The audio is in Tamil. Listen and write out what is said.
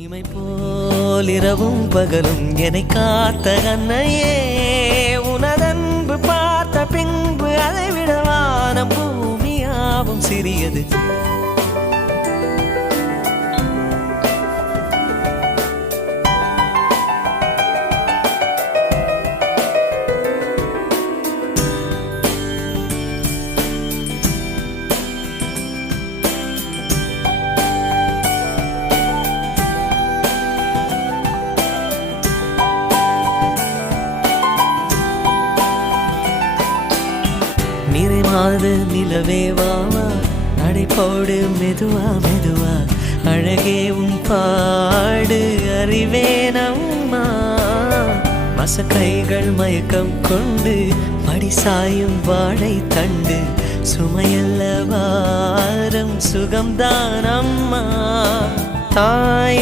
இமை போல் இரவும் பகலும் என்னை காத்த அன்னையே, உனதன்பு பார்த்த பின்பு அதை விட வானம் பூமியாவும் சிறியது. நிறைமாத நிலவே வாவா, நடைபோடு மெதுவா மெதுவா, அழகே உன் பாடு அறிவேனம்மா. மசக்கைகள் மயக்கம் கொண்டு படிசாயும் வாழை தண்டு, சுமையல்ல வாரம் சுகம்தான் அம்மா. தாயா